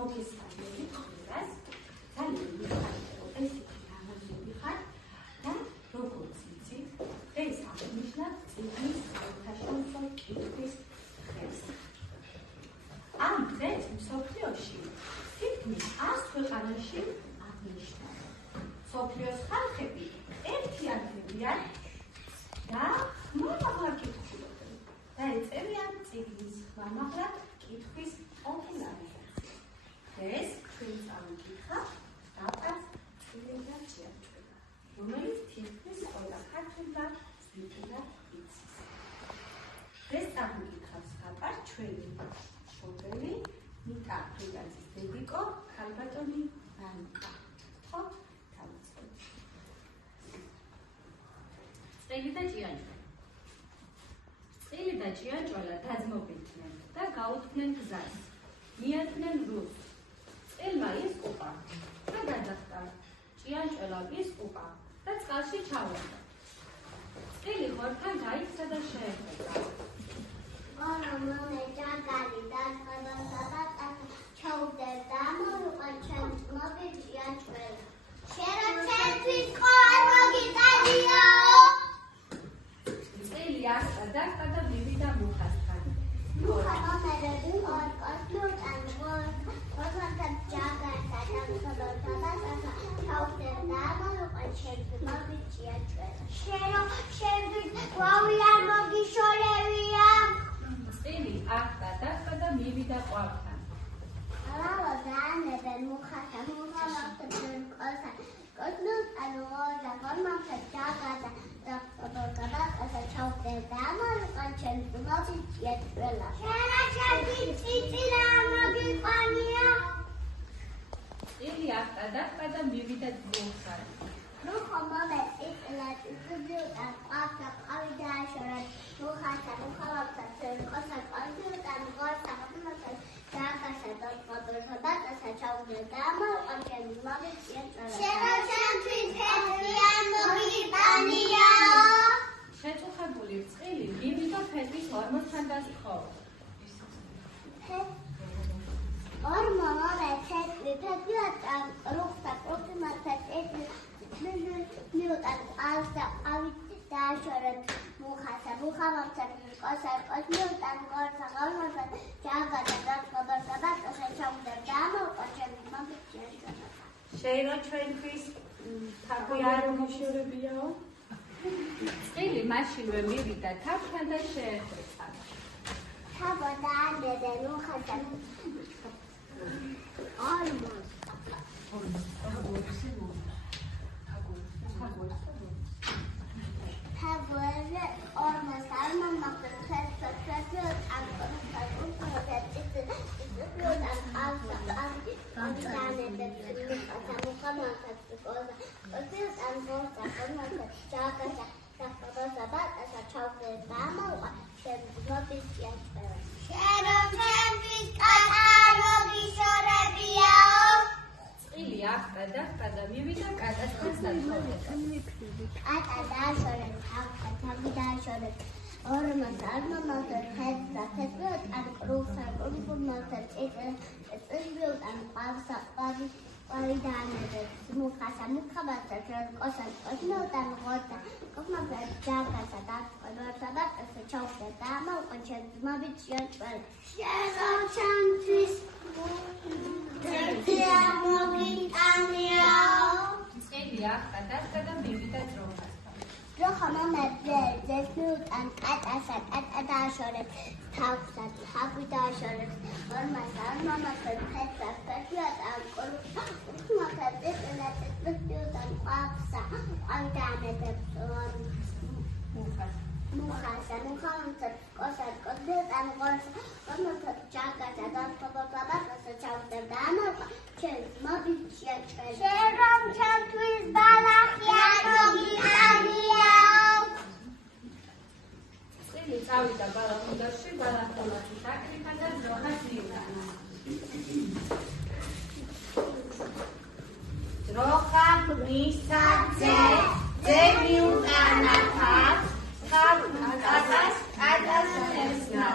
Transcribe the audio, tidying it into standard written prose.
მოგესალმებით ყველას. ძალიან მიხარია რომ ესეთი გამარჯვებული ხარ და როგორც იცით, დღეს აღნიშნავ წიგნის საერთაშორისო კითხვის დღეს. ამ დღეს მსოფლიოში თითქმის 100 ქვეყანაში აღნიშნავს. მსოფლიოს ხალხები ერთიანდებიან და ხმამაღლა კითხულობენ და ეწევიან წიგნის ხმამაღლა კითხვის პოპულარიზაცია. დღეს ჩვენ წავიკითხავთ დაპყრას წიგნი და ჭიაჭვენა, რომელიც თითქმის ყველა ქართველმა ძირითადად იცის. დღეს წავიკითხავთ დაპყრას ჩვენი მშობელი ნიკა ფრიდანძის დედიკო ქალბატონი ნანკა. ხო, დავიწყოთ. წილი და ჭიაჭვენა. წილი და ჭიაჭვენა დაძმობილდნენ და გაუდგნენ გზას. მიადგნენ რუსს. წელმა ისყუპა და გადახტა. ჭიაჭველა ისყუპა და წყალში ჩავარდა. წილი ხორთან გაიქცა და შეეხება. მამე ჯაგარი და გადახტა ჩაუდგა ამოყვა ჩემი ჭიაჭველა. შერაცეთის ყოა მოგიტანიაო. წილი ასა და მივიდა მუხასთან. მუხა მომერები ორკოსლუტან გოსანთან ჯაგარსა და გადახტა ჩაუდგა ამოყვა ჩემი ჭიაჭველა. შენ გვავია მოგიშორებია. წილი ახტა და მივიდა ყვავთან. ალავა დაანებე მუხასა მუხამახტენ ყოსა კოსლუტან გორმამსა ჯაგარსა და გადახტა ჩაუდგა ამოყვა ჩემი ჭიაჭველა. შენ ციცილა მოგიყვანია. წილი ახტა და მივიდა მუხასთან. მუხა მომეწილა ციცილა ყავსა ყავი დააშორა მუხასა მუხამახტა ყოსა კოსლუტან გორსა მომსა ჯაგარსა და გადახტა ჩაუდგა ამოყვა ჩემი ჭიაჭველა. შენ თვითფერია მოგიტანიაო. შეწუხებული წილი მივიდა ფერმის ორმოსთან და სთხოვა. ორმა მომეწილი ფერია რუხსა პროფიმათა მიუტან ყავსა ყავი დააშორა მუხასა მუხამახტა ყოსა კოსლუტან გორსა გორმამსა ჯაგარსა და გადახტა ჩაუდგა ამოყვა ჩემი ჭიაჭველა. შეირო ჩვენთვის თაგვი არ მიშორებიაო. წილი მაშინვე მივიდა თაფთან და შეეხება. თაბა დაანებე მუხასა თაბა ორმასარმამახტა ფესფესო ანკორსა წილი ახტა და მივიდა კატასთან სათხოვებლად. კატა დააშორა თავი დააშორა ორმასარმამახტა ფესფესო ანკორსა წილბილთან ყავსა ყავი დაანებე მუხასა მუხამახტა ყოსა კოსლუტან გორსა გორმამსა ჯაგარსა და გადახტა ჩაუდგა ამოყვა ჩემი ჭიაჭველა. შენ ჩემთვის ერთია მოგიტანიაო. წილი ახტა და მივიდა ძროხასთან. ძროხა მომეწილთან კატასა კატა დააშორა თავსა თავი დააშორა ორმასარმამახტა ფესფესო ანკორსა წილბილთან ყავსა ყავი დაანებე მუხასა მუხამახტა ყოსა კოსლუტან გორსა გორმამსა ჯაგარსა და გადახტა ჩაუდგა ამოყვა ჩემი ჭიაჭველა. შენ ჩემთვის ბალახი არ მოგიტანიაო. წილი წავიდა ბალახონდაში ბალახონდაში საკრიფა და ძროხას მიუტანა. ძროხა მისა ძე მიუტანა თავს კატას ესნა.